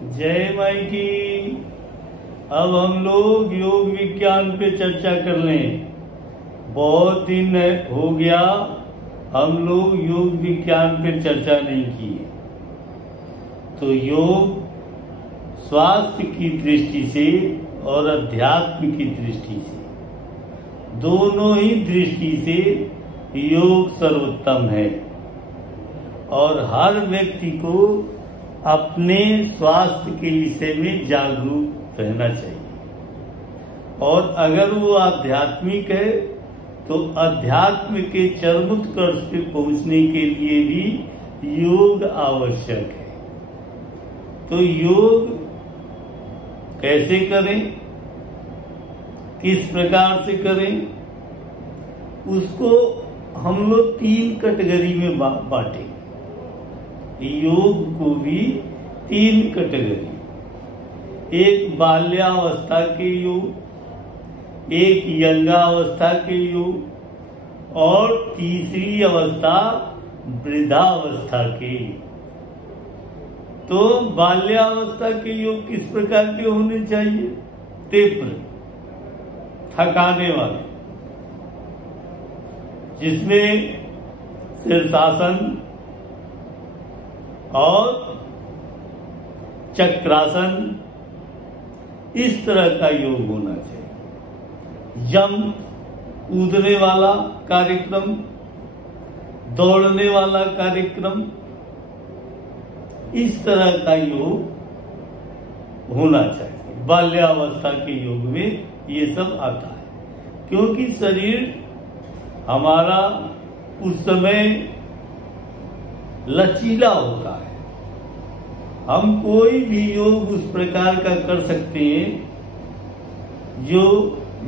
जय माई की। अब हम लोग योग विज्ञान पे चर्चा कर लें। बहुत दिन हो गया हम लोग योग विज्ञान पे चर्चा नहीं की। तो योग स्वास्थ्य की दृष्टि से और अध्यात्म की दृष्टि से, दोनों ही दृष्टि से योग सर्वोत्तम है और हर व्यक्ति को अपने स्वास्थ्य के विषय में जागरूक रहना चाहिए। और अगर वो आध्यात्मिक है तो अध्यात्म के चरमोत्कर्ष पे पहुंचने के लिए भी योग आवश्यक है। तो योग कैसे करें, किस प्रकार से करें, उसको हम लोग 3 कैटेगरी में बांटें। योग को भी 3 कैटेगरी, एक बाल्यावस्था के योग, एक यंगावस्था के योग और तीसरी अवस्था वृद्धावस्था के। तो बाल्यावस्था के योग किस प्रकार के होने चाहिए? तीव्र, थकाने वाले, जिसमें शीर्षासन और चक्रासन, इस तरह का योग होना चाहिए। जंप, कूदने वाला कार्यक्रम, दौड़ने वाला कार्यक्रम, इस तरह का योग होना चाहिए। बाल्यावस्था के योग में ये सब आता है, क्योंकि शरीर हमारा उस समय लचीला होता है। हम कोई भी योग उस प्रकार का कर सकते हैं जो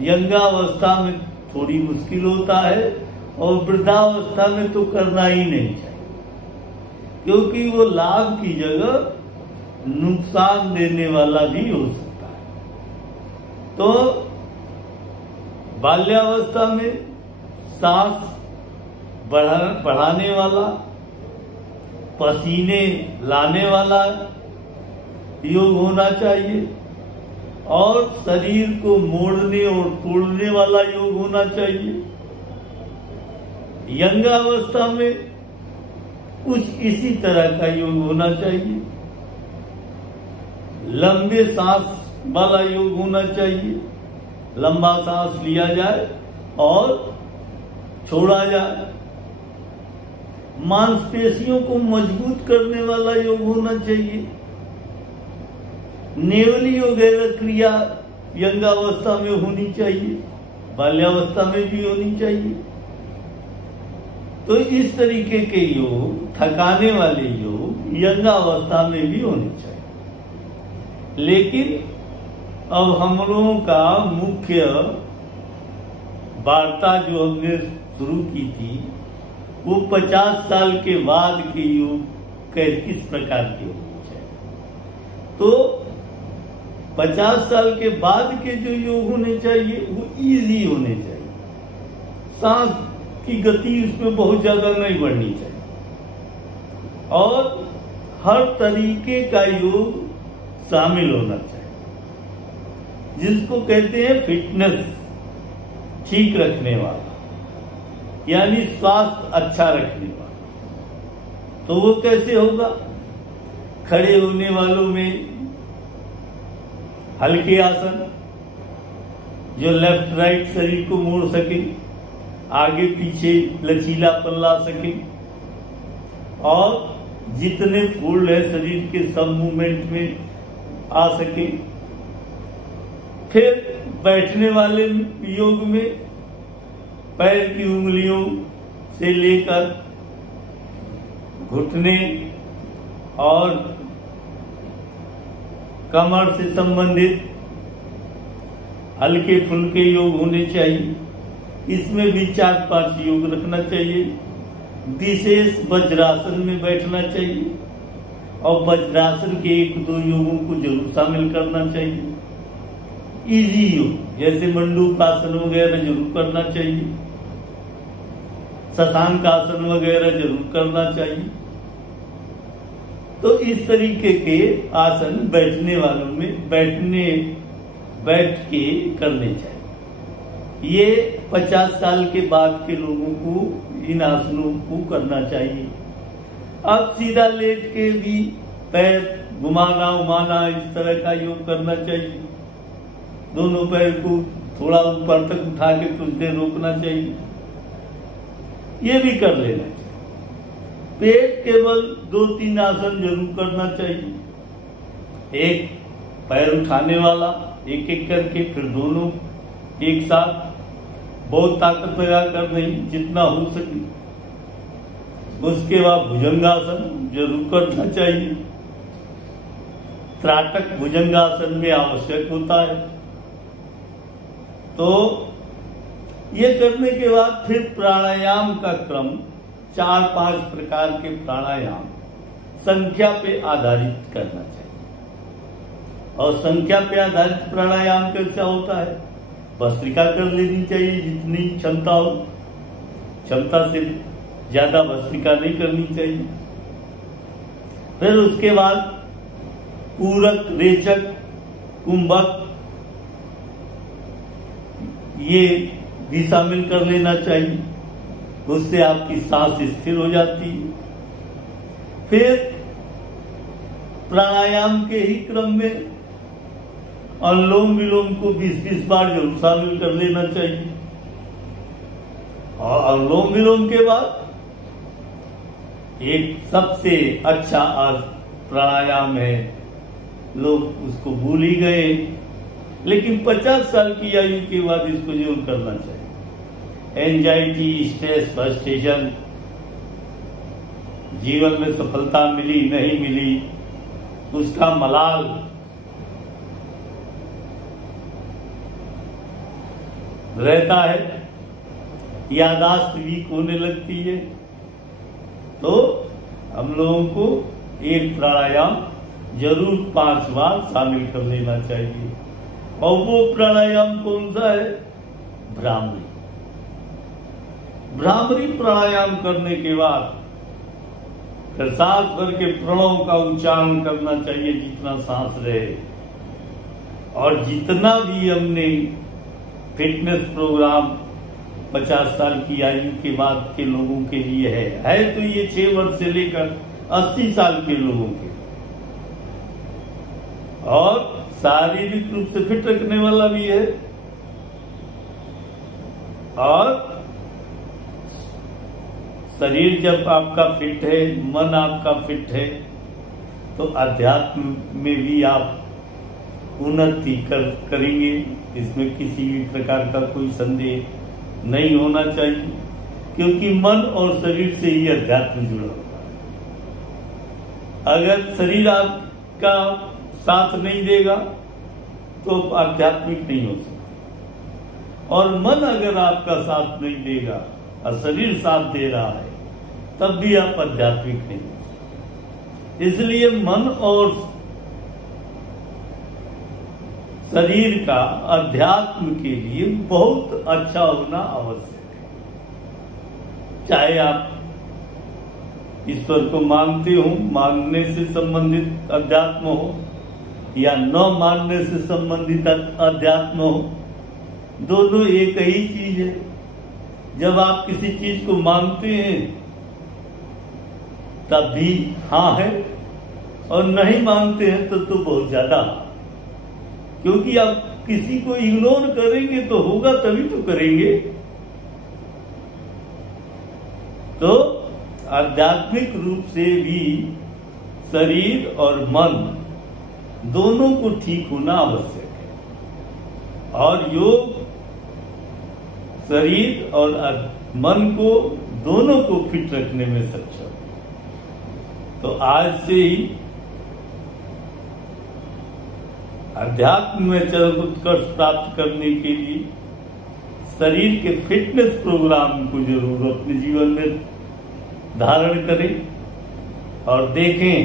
यंगावस्था में थोड़ी मुश्किल होता है और वृद्धावस्था में तो करना ही नहीं चाहिए, क्योंकि वो लाभ की जगह नुकसान देने वाला भी हो सकता है। तो बाल्यावस्था में सांस बढ़ाने वाला, पसीने लाने वाला योग होना चाहिए और शरीर को मोड़ने और तोड़ने वाला योग होना चाहिए। यंगावस्था में कुछ इसी तरह का योग होना चाहिए। लंबे सांस वाला योग होना चाहिए, लंबा सांस लिया जाए और छोड़ा जाए। मांसपेशियों को मजबूत करने वाला योग होना चाहिए। नेवली वगैरह क्रिया यंगावस्था में होनी चाहिए, बाल्यावस्था में भी होनी चाहिए। तो इस तरीके के योग, थकाने वाले योग यंगावस्था में भी होने चाहिए। लेकिन अब हम लोगों का मुख्य वार्ता जो हमने शुरू की थी वो 50 साल के बाद के योग किस प्रकार के होने चाहिए। तो 50 साल के बाद के जो योग होने चाहिए वो इजी होने चाहिए। सांस की गति उसमें बहुत ज्यादा नहीं बढ़नी चाहिए और हर तरीके का योग शामिल होना चाहिए, जिसको कहते हैं फिटनेस ठीक रखने वाला, यानी स्वास्थ्य अच्छा रखने वाला। तो वो कैसे होगा? खड़े होने वालों में हल्के आसन जो लेफ्ट राइट शरीर को मोड़ सके, आगे पीछे लचीलापन ला सके और जितने फोल्ड है शरीर के सब मूवमेंट में आ सके। फिर बैठने वाले योग में पैर की उंगलियों से लेकर घुटने और कमर से संबंधित हल्के फुल्के योग होने चाहिए। इसमें भी 4-5 योग रखना चाहिए। विशेष वज्रासन में बैठना चाहिए और वज्रासन के 1-2 योगों को जरूर शामिल करना चाहिए। इजी योग जैसे मंडूकासन वगैरह जरूर करना चाहिए, शशांक आसन वगैरह जरूर करना चाहिए। तो इस तरीके के आसन बैठने वालों में बैठ के करने चाहिए। ये 50 साल के बाद के लोगों को इन आसनों को करना चाहिए। अब सीधा लेट के भी पैर घुमाना उमाना इस तरह का योग करना चाहिए। दोनों पैर को थोड़ा ऊपर तक उठा के कुछ देर रोकना चाहिए। ये भी कर लेना चाहिए। पेट केवल 2-3 आसन जरूर करना चाहिए। एक पैर उठाने वाला एक एक करके, फिर दोनों एक साथ, बहुत ताकत लगा कर नहीं, जितना हो सके। उसके बाद भुजंगासन जरूर करना चाहिए। त्राटक भुजंगासन में आवश्यक होता है। तो ये करने के बाद फिर प्राणायाम का क्रम 4-5 प्रकार के प्राणायाम संख्या पे आधारित करना चाहिए। और संख्या पे आधारित प्राणायाम कैसा होता है? भस्त्रिका कर लेनी चाहिए जितनी क्षमता हो, क्षमता से ज्यादा भस्त्रिका नहीं करनी चाहिए। फिर उसके बाद पूरक, रेचक, कुंभक ये भी शामिल कर लेना चाहिए। उससे आपकी सांस स्थिर हो जाती है। फिर प्राणायाम के ही क्रम में अनुलोम विलोम को 20-20 बार जरूर शामिल कर लेना चाहिए। और अनुलोम विलोम के बाद एक सबसे अच्छा प्राणायाम है, लोग उसको भूल ही गए, लेकिन 50 साल की आयु के बाद इसको जरूर करना चाहिए। एंजाइटी, स्ट्रेस, फ्रस्ट्रेशन, जीवन में सफलता मिली नहीं मिली, उसका मलाल, रहता है, यादाश्त वीक होने लगती है। तो हम लोगों को एक प्राणायाम जरूर 5 बार शामिल कर लेना चाहिए। और वो प्राणायाम कौन सा है? भ्रामरी। भ्रामरी प्राणायाम करने के बाद फिर सांस भर के प्रणव का उच्चारण करना चाहिए जितना सांस रहे। और जितना भी हमने फिटनेस प्रोग्राम 50 साल की आयु के बाद के लोगों के लिए है तो ये 6 वर्ष से लेकर 80 साल के लोगों के, और शारीरिक रूप से फिट रखने वाला भी है। और शरीर जब आपका फिट है, मन आपका फिट है, तो अध्यात्म में भी आप उन्नति करेंगे। इसमें किसी भी प्रकार का कोई संदेह नहीं होना चाहिए, क्योंकि मन और शरीर से ही अध्यात्म जुड़ा होता है। अगर शरीर आपका साथ नहीं देगा तो आध्यात्मिक नहीं हो सकता, और मन अगर आपका साथ नहीं देगा और शरीर साथ दे रहा है तब भी आप आध्यात्मिक नहीं हो सकते। इसलिए मन और शरीर का अध्यात्म के लिए बहुत अच्छा होना आवश्यक है। चाहे आप ईश्वर को मानते हो, मानने से संबंधित अध्यात्म हो, या न मानने से संबंधित अध्यात्म हो, दोनों एक ही चीज है। जब आप किसी चीज को मानते हैं तब भी हाँ है, और नहीं मानते हैं तो बहुत ज्यादा। क्योंकि आप किसी को इग्नोर करेंगे तो होगा तभी तो करेंगे। तो आध्यात्मिक रूप से भी शरीर और मन दोनों को ठीक होना आवश्यक है। और योग शरीर और मन को दोनों को फिट रखने में सक्षम है। तो आज से ही अध्यात्म में चरम उत्कर्ष प्राप्त करने के लिए शरीर के फिटनेस प्रोग्राम को जरूर अपने जीवन में धारण करें, और देखें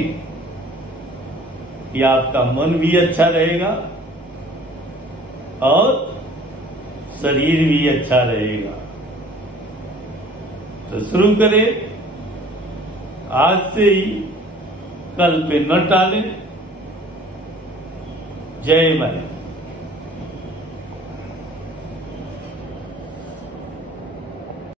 कि आपका मन भी अच्छा रहेगा और शरीर भी अच्छा रहेगा। तो शुरू करें आज से ही कल पे न टालें। जय माता।